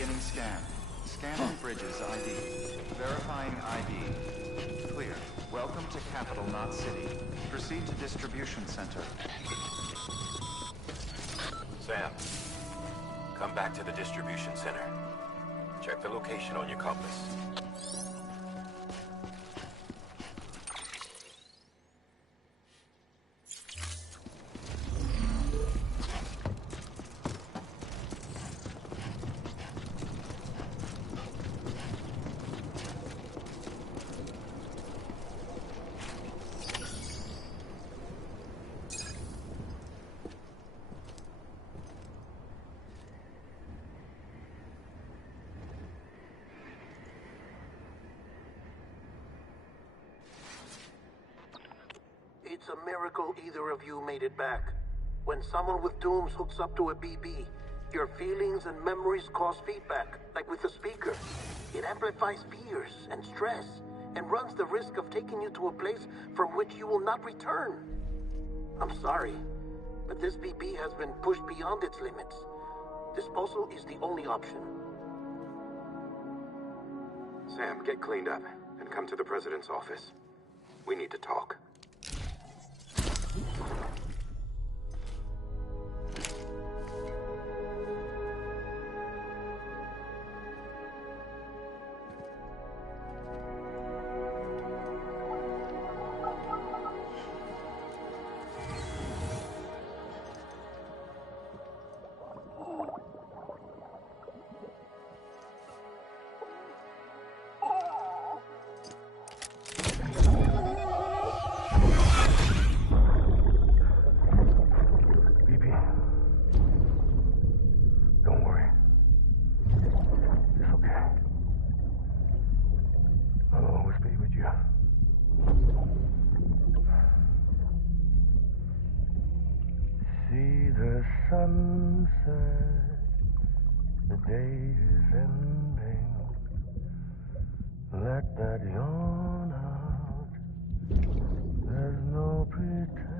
Beginning scan. Scanning bridges ID. Verifying ID. Clear. Welcome to Capital Knot City. Proceed to distribution center. Sam, come back to the distribution center. Check the location on your compass. It's a miracle either of you made it back. When someone with dooms hooks up to a BB, your feelings and memories cause feedback, like with the speaker. It amplifies fears and stress, and runs the risk of taking you to a place from which you will not return. I'm sorry, but this BB has been pushed beyond its limits. Disposal is the only option. Sam, get cleaned up and come to the President's office. We need to talk. Sunset, the day is ending. Let that yawn out. There's no pretending.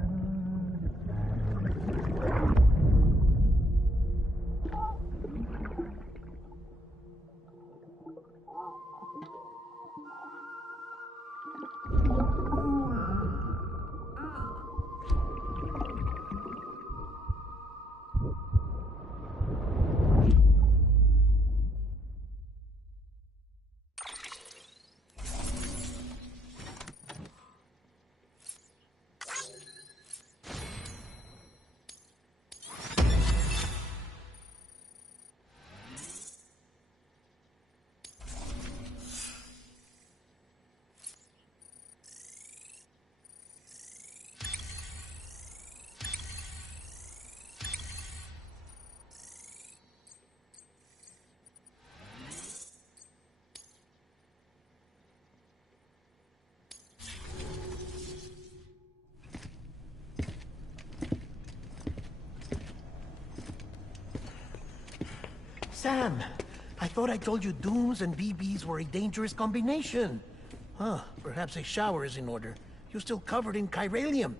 Sam, I thought I told you Dooms and BBs were a dangerous combination. Huh, perhaps a shower is in order. You're still covered in chiralium.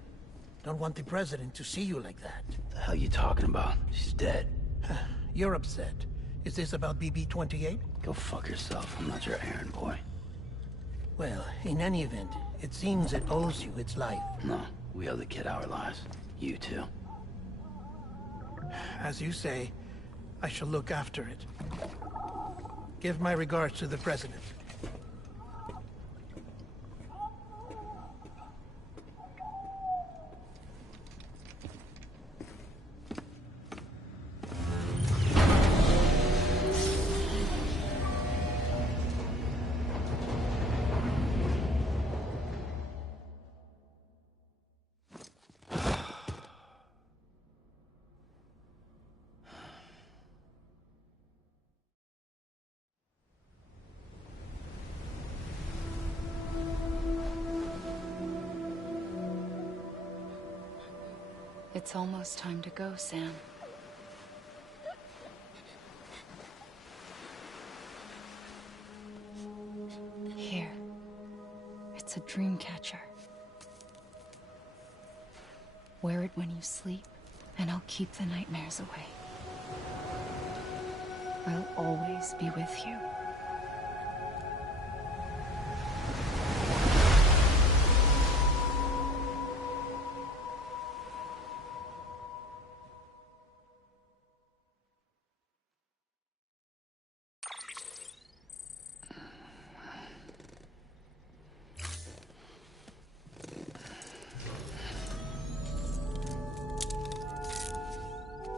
Don't want the president to see you like that. The hell you talking about? She's dead. You're upset. Is this about BB-28? Go fuck yourself. I'm not your errand boy. Well, in any event, it seems it owes you its life. No, we owe the kid our lives. You too. As you say, I shall look after it. Give my regards to the president. It's almost time to go, Sam. Here. It's a dream catcher. Wear it when you sleep, and I'll keep the nightmares away. I'll always be with you.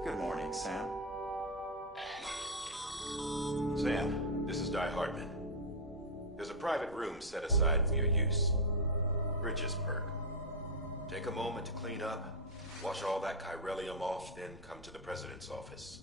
Good morning, Sam. Sam, this is Di Hartman. There's a private room set aside for your use. Bridges perk. Take a moment to clean up, wash all that chiralium off, then come to the president's office.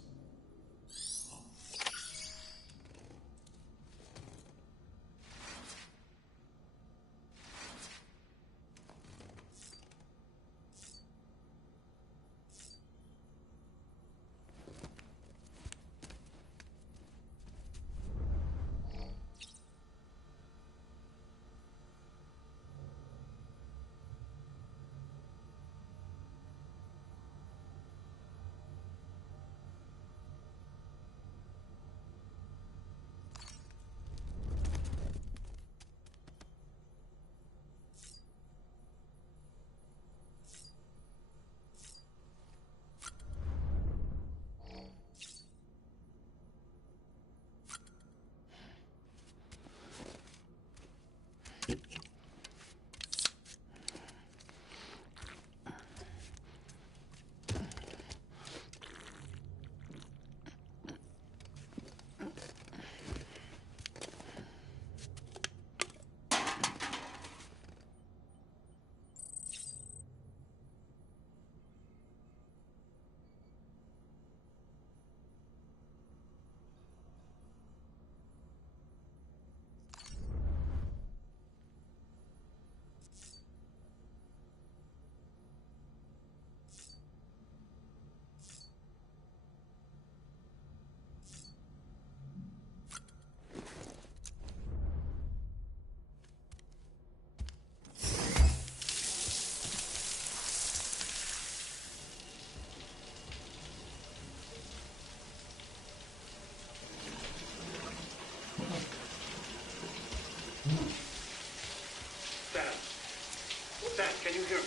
Sam, can you hear me?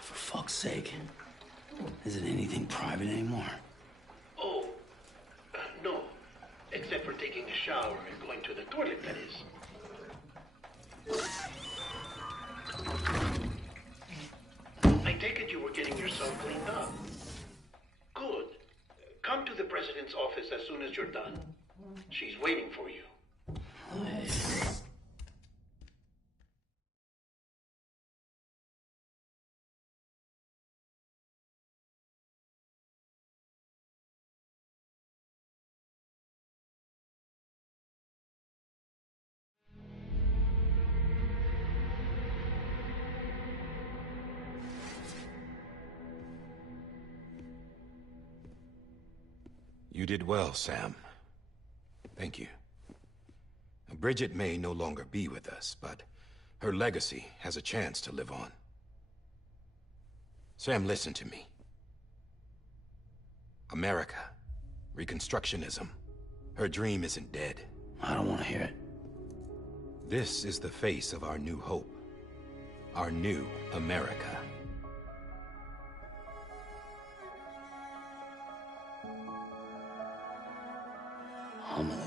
For fuck's sake. Is it anything private anymore? Oh, no. Except for taking a shower and going to the toilet, that is. I take it you were getting yourself cleaned up. Good. Come to the president's office as soon as you're done. She's waiting for you. You did well, Sam. Thank you. Bridget may no longer be with us, but her legacy has a chance to live on. Sam, listen to me. America, Reconstructionism, her dream isn't dead. I don't want to hear it. This is the face of our new hope. Our new America. Homily.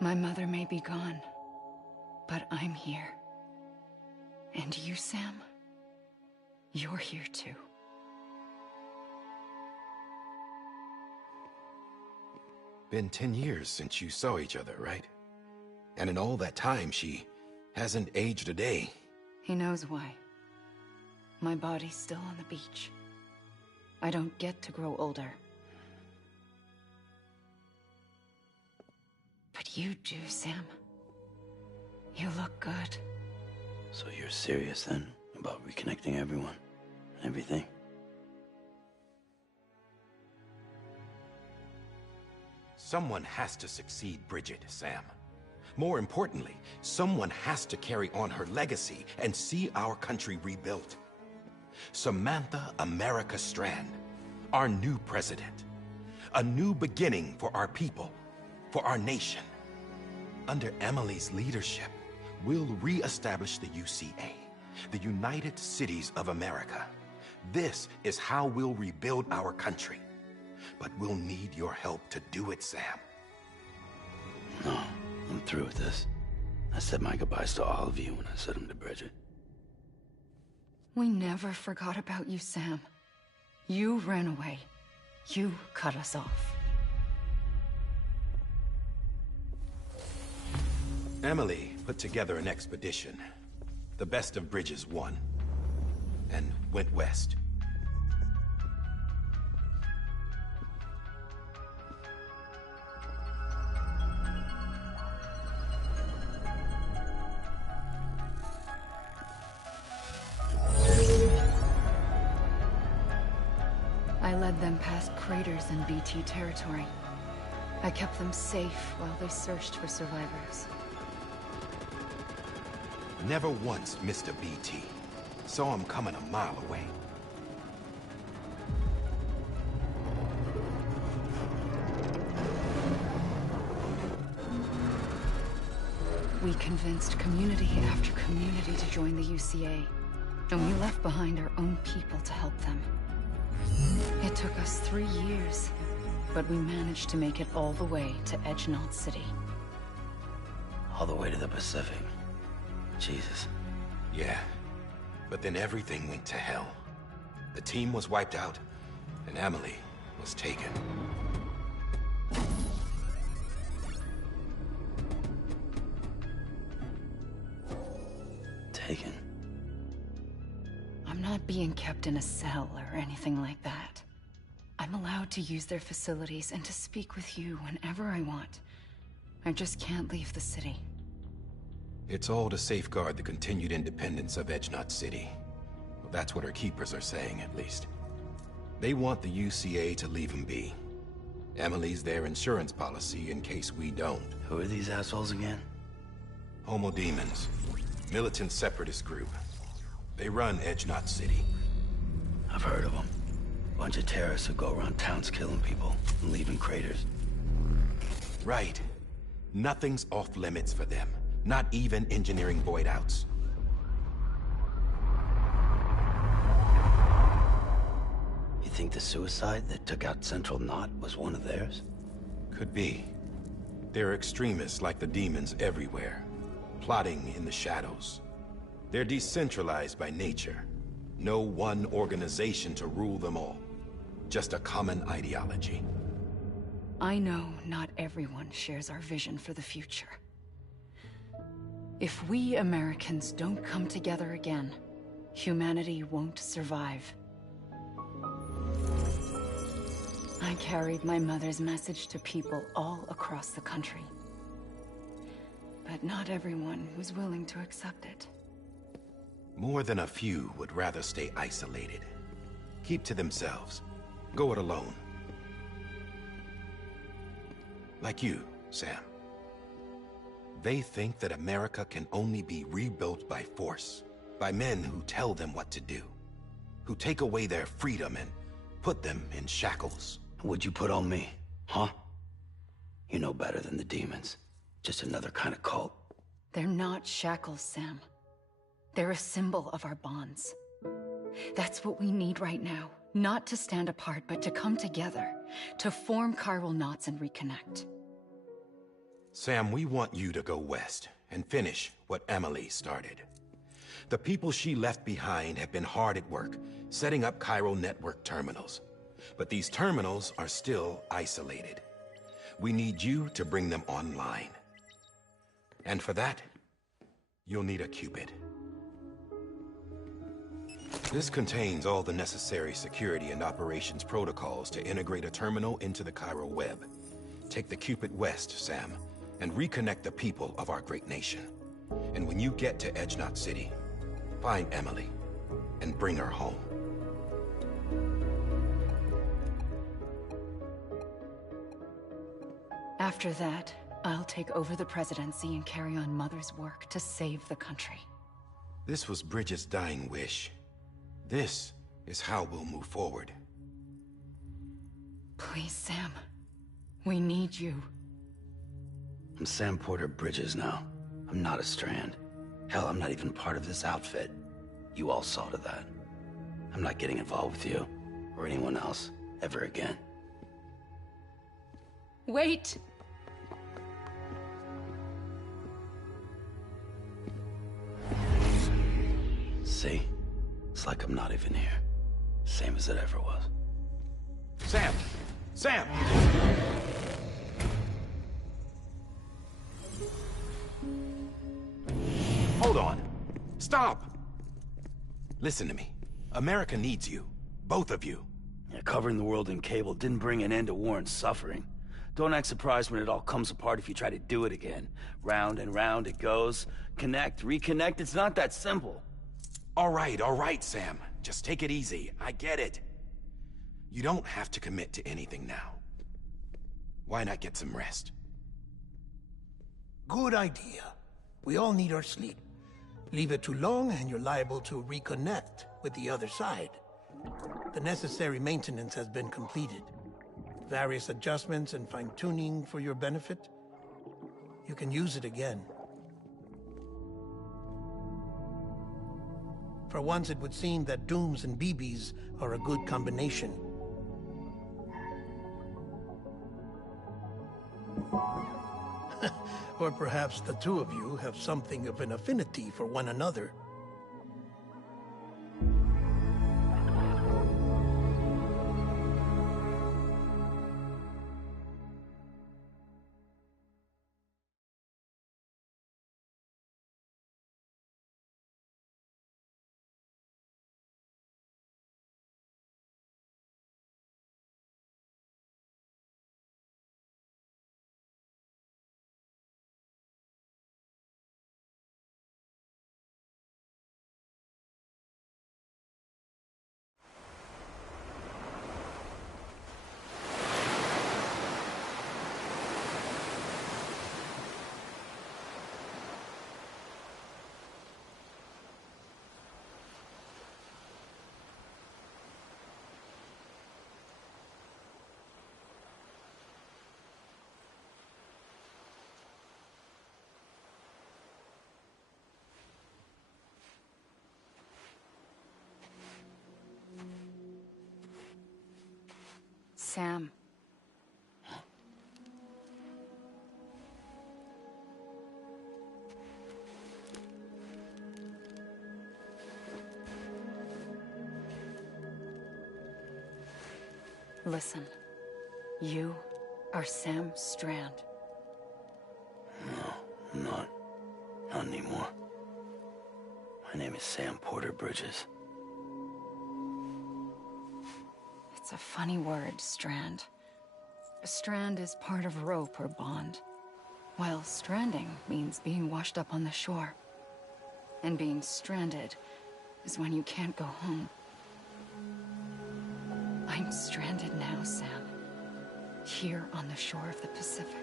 My mother may be gone, but I'm here. And you, Sam, you're here too. Been 10 years since you saw each other, right? And in all that time, she hasn't aged a day. He knows why. My body's still on the beach. I don't get to grow older. But you do, Sam. You look good. So you're serious then about reconnecting everyone and everything? Someone has to succeed Bridget, Sam. More importantly, someone has to carry on her legacy and see our country rebuilt. Samantha America Strand, our new president. A new beginning for our people, for our nation. Under Emily's leadership, we'll re-establish the UCA, the United Cities of America. This is how we'll rebuild our country. But we'll need your help to do it, Sam. No, I'm through with this. I said my goodbyes to all of you when I said them to Bridget. We never forgot about you, Sam. You ran away. You cut us off. Emily put together an expedition. The best of Bridges won. And went west. I led them past craters in BT territory. I kept them safe while they searched for survivors. Never once missed a BT. Saw him coming a mile away. We convinced community after community to join the UCA, and we left behind our own people to help them. It took us 3 years, but we managed to make it all the way to Edgenot City. All the way to the Pacific. Jesus. Yeah, but then everything went to hell. The team was wiped out, and Emily was taken. Taken? I'm not being kept in a cell or anything like that. I'm allowed to use their facilities and to speak with you whenever I want. I just can't leave the city. It's all to safeguard the continued independence of Edgenot City. Well, that's what our keepers are saying, at least. They want the UCA to leave them be. Emily's their insurance policy in case we don't. Who are these assholes again? Homo Demons. Militant separatist group. They run Edgenot City. I've heard of them. Bunch of terrorists who go around towns killing people and leaving craters. Right. Nothing's off limits for them. Not even engineering void outs. You think the suicide that took out Central Knot was one of theirs? Could be. There are extremists like the demons everywhere, plotting in the shadows. They're decentralized by nature. No one organization to rule them all. Just a common ideology. I know not everyone shares our vision for the future. If we Americans don't come together again, humanity won't survive. I carried my mother's message to people all across the country. But But not everyone was willing to accept it. More than a few would rather stay isolated. Keep to themselves. Go it alone. Like you, Sam. They think that America can only be rebuilt by force, by men who tell them what to do, who take away their freedom and put them in shackles. What'd you put on me, huh? You know better than the demons. Just another kind of cult. They're not shackles, Sam. They're a symbol of our bonds. That's what we need right now. Not to stand apart, but to come together. To form chiral knots and reconnect. Sam, we want you to go west and finish what Emily started. The people she left behind have been hard at work, setting up chiral network terminals. But these terminals are still isolated. We need you to bring them online. And for that, you'll need a Cupid. This contains all the necessary security and operations protocols to integrate a terminal into the chiral web. Take the Cupid west, Sam, and reconnect the people of our great nation. And when you get to Edge Knot City, find Emily and bring her home. After that, I'll take over the presidency and carry on Mother's work to save the country. This was Bridget's dying wish. This is how we'll move forward. Please, Sam. We need you. I'm Sam Porter Bridges now. I'm not a Strand. Hell, I'm not even part of this outfit. You all saw to that. I'm not getting involved with you, or anyone else, ever again. Wait! See? It's like I'm not even here. Same as it ever was. Sam! Sam! Hold on. Stop! Listen to me. America needs you. Both of you. Yeah, covering the world in cable didn't bring an end to war and suffering. Don't act surprised when it all comes apart if you try to do it again. Round and round it goes. Connect, reconnect, it's not that simple. All right, Sam. Just take it easy. I get it. You don't have to commit to anything now. Why not get some rest? Good idea. We all need our sleep. Leave it too long and you're liable to reconnect with the other side. The necessary maintenance has been completed. Various adjustments and fine-tuning for your benefit. You can use it again. For once, it would seem that Dooms and BBs are a good combination. Or perhaps the two of you have something of an affinity for one another. Sam. Listen. You are Sam Strand. No, I'm not. Not anymore. My name is Sam Porter Bridges. It's a funny word, Strand. A strand is part of rope or bond. While stranding means being washed up on the shore. And being stranded is when you can't go home. I'm stranded now, Sam. Here on the shore of the Pacific.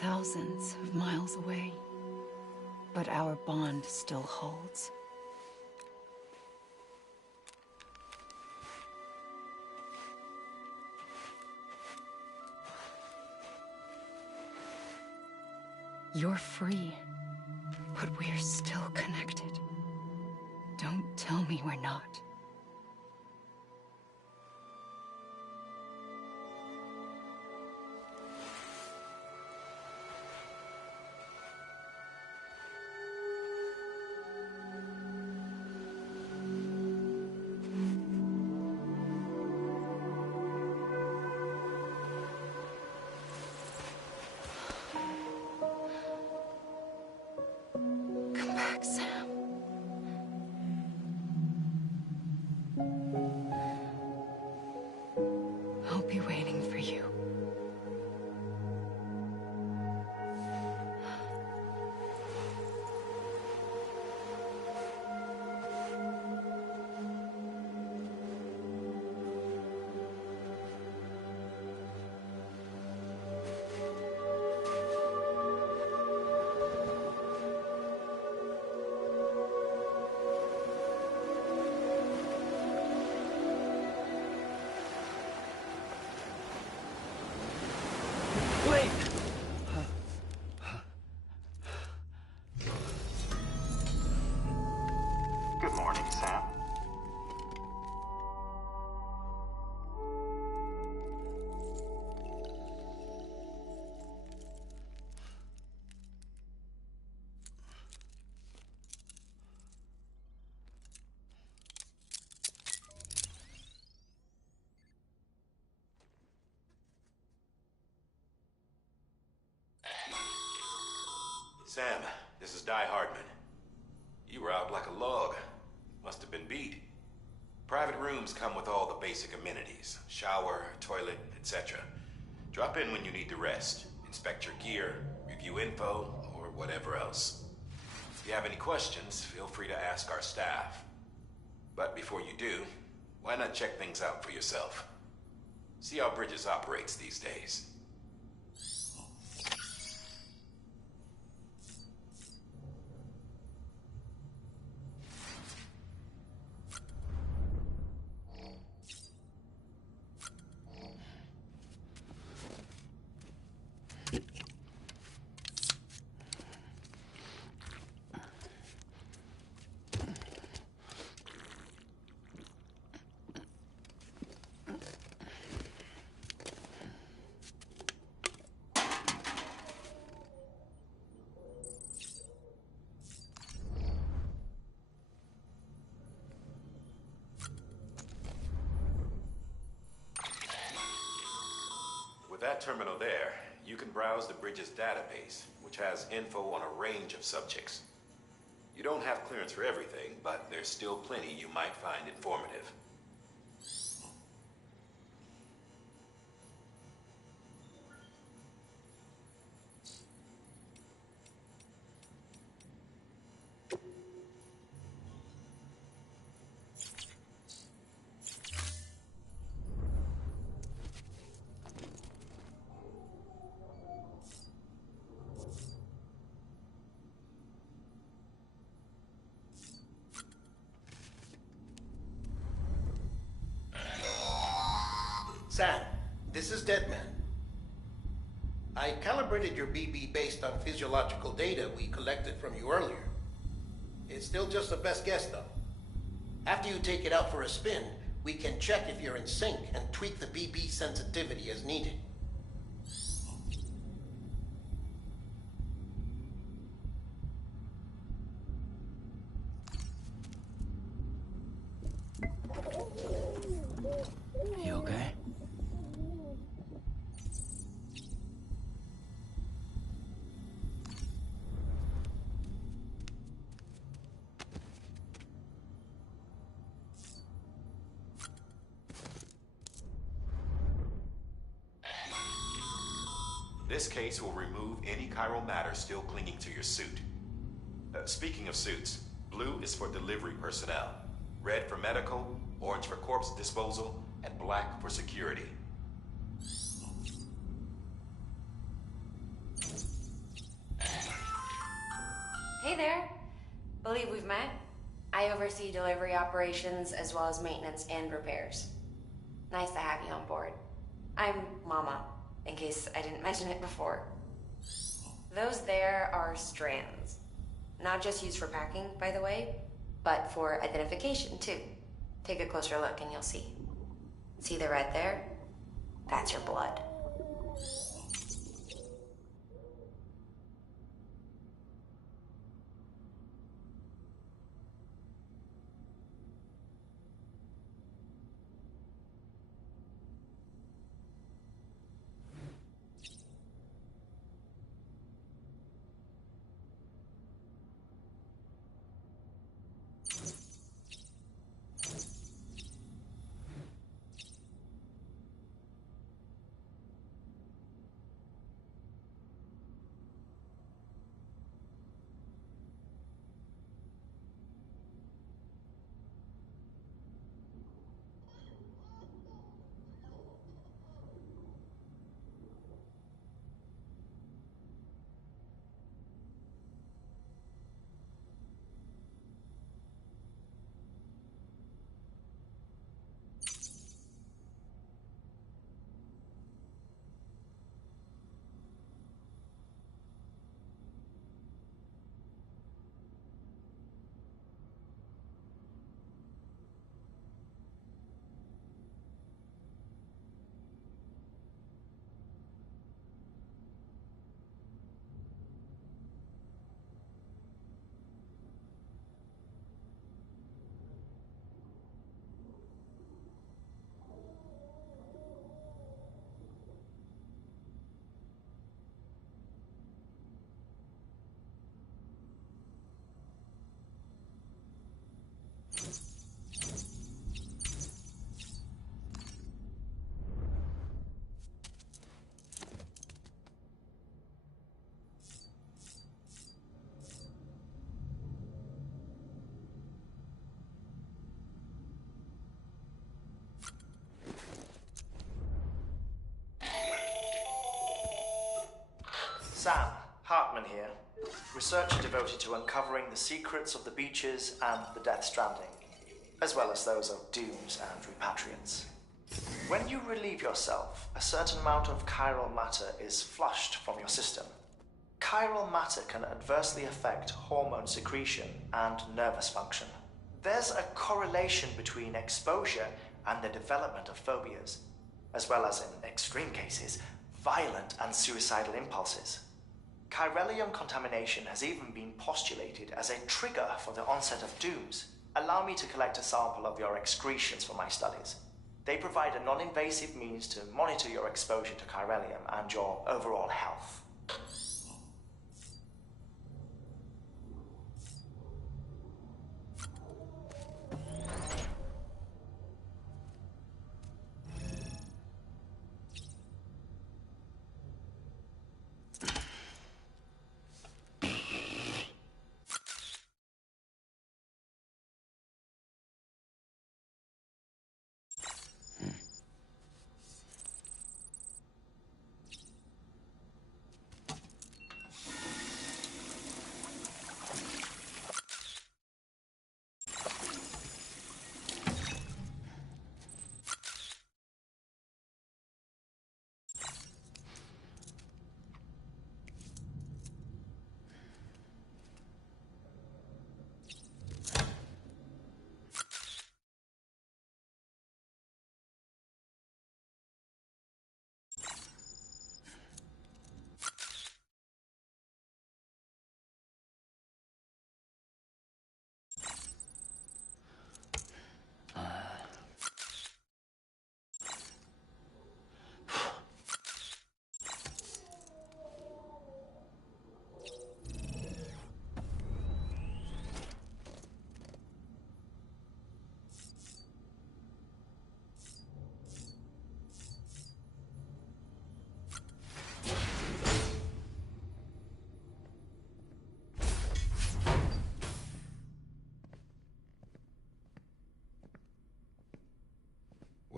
Thousands of miles away. But our bond still holds. You're free, but we're still connected. Don't tell me we're not. Come back, Sam. I'll be waiting for you. Wait! Good morning, Sam. Sam, this is Hardman. You were out like a log. Must have been beat. Private rooms come with all the basic amenities. Shower, toilet, etc. Drop in when you need to rest. Inspect your gear, review info, or whatever else. If you have any questions, feel free to ask our staff. But before you do, why not check things out for yourself? See how Bridges operates these days. With that terminal there, you can browse the Bridges database, which has info on a range of subjects. You don't have clearance for everything, but there's still plenty you might find informative. Sam, this is Deadman. I calibrated your BB based on physiological data we collected from you earlier. It's still just a best guess, though. After you take it out for a spin, we can check if you're in sync and tweak the BB sensitivity as needed. You okay? This case will remove any chiral matter still clinging to your suit. Speaking of suits, blue is for delivery personnel, red for medical, orange for corpse disposal, and black for security. Hey there. Believe we've met. I oversee delivery operations as well as maintenance and repairs. Nice to have you on board. I'm Mama, in case I didn't mention it before. Those there are strands. Not just used for packing, by the way, but for identification too. Take a closer look and you'll see. See the red there? That's your blood. Sam, Hartman here, researcher devoted to uncovering the secrets of the beaches and the Death Stranding, as well as those of dooms and repatriants. When you relieve yourself, a certain amount of chiral matter is flushed from your system. Chiral matter can adversely affect hormone secretion and nervous function. There's a correlation between exposure and the development of phobias, as well as, in extreme cases, violent and suicidal impulses. Chiralium contamination has even been postulated as a trigger for the onset of dooms. Allow me to collect a sample of your excretions for my studies. They provide a non-invasive means to monitor your exposure to chiralium and your overall health.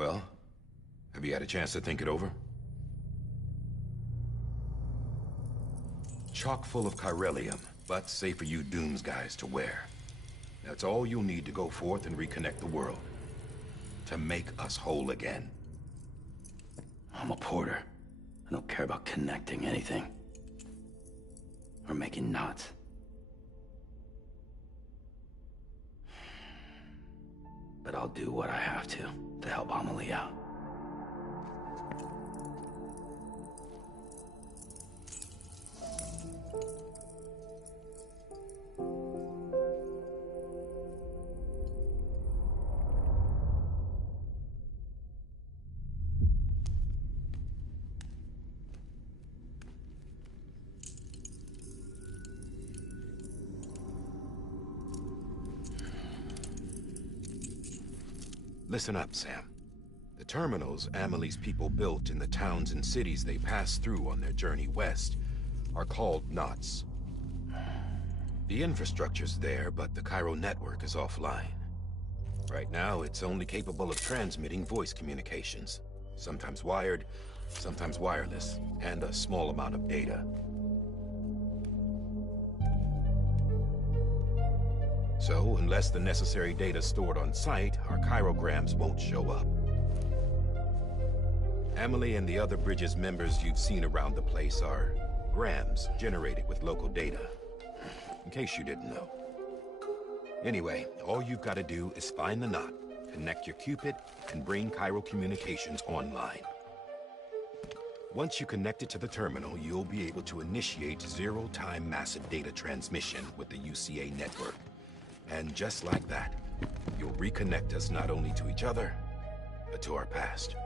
Well, have you had a chance to think it over? Chock full of chiralium, but safe for you Dooms guys to wear. That's all you'll need to go forth and reconnect the world. To make us whole again. I'm a porter. I don't care about connecting anything. Or making knots. But I'll do what I have to help Amelie out. Listen up, Sam. The terminals Amelie's people built in the towns and cities they passed through on their journey west are called knots. The infrastructure's there, but the Cairo network is offline. Right now, it's only capable of transmitting voice communications. Sometimes wired, sometimes wireless, and a small amount of data. So, unless the necessary data's stored on site, our chirograms won't show up. Amelie and the other Bridges members you've seen around the place are grams generated with local data. In case you didn't know. Anyway, all you've got to do is find the knot, connect your Cupid, and bring Cairo communications online. Once you connect it to the terminal, you'll be able to initiate zero-time massive data transmission with the UCA network. And just like that, you'll reconnect us not only to each other, but to our past.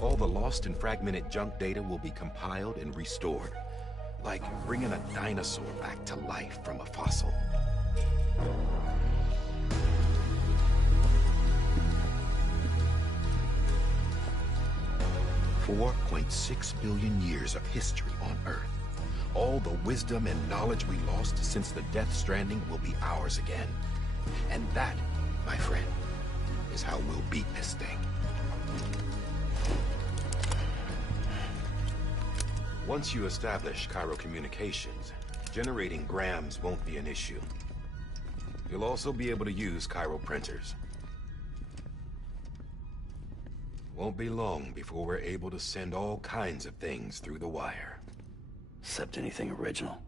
All the lost and fragmented junk data will be compiled and restored, like bringing a dinosaur back to life from a fossil. 4.6 billion years of history on Earth. All the wisdom and knowledge we lost since the Death Stranding will be ours again. And that, my friend, is how we'll beat this thing. Once you establish Cairo communications, generating grams won't be an issue. You'll also be able to use Cairo printers. Won't be long before we're able to send all kinds of things through the wire. Except anything original.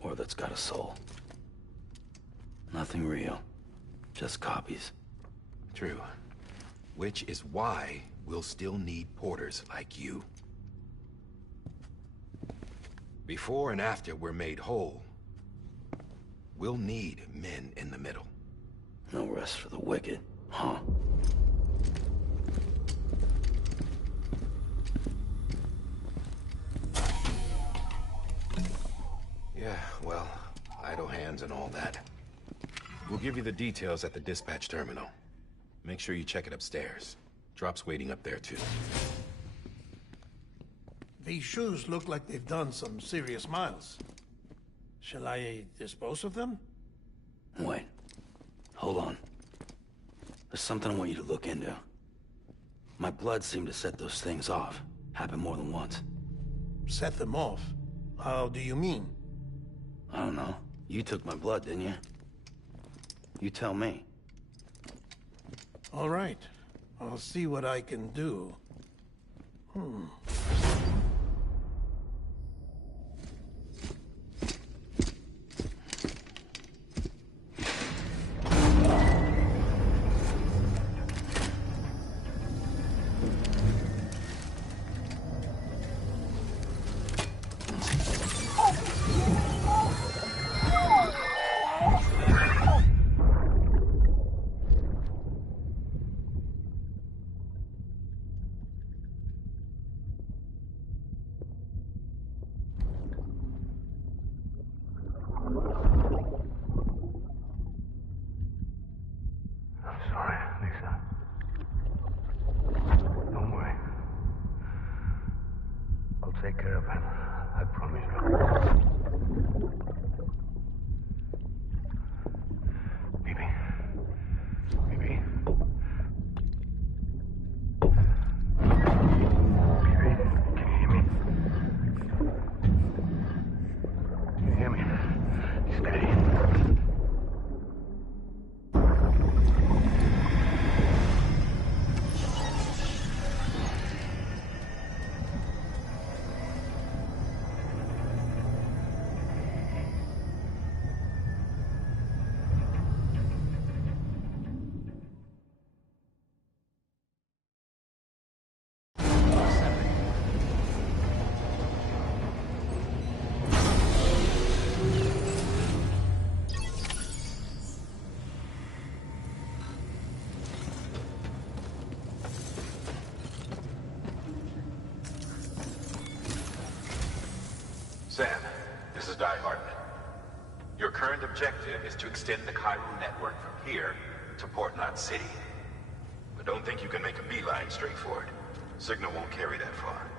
Or that's got a soul. Nothing real. Just copies. True. Which is why we'll still need porters like you. Before and after we're made whole, we'll need men in the middle. No rest for the wicked, huh? Yeah, well, idle hands and all that. We'll give you the details at the dispatch terminal. Make sure you check it upstairs. Drop's waiting up there, too. These shoes look like they've done some serious miles. Shall I dispose of them? Wait. Hold on. There's something I want you to look into. My blood seemed to set those things off. Happened more than once. Set them off? How do you mean? I don't know. You took my blood, didn't you? You tell me. All right. I'll see what I can do. This is Die Hartman. Your current objective is to extend the Cairo network from here to Port Knot City. But don't think you can make a beeline straight for it. Signal won't carry that far.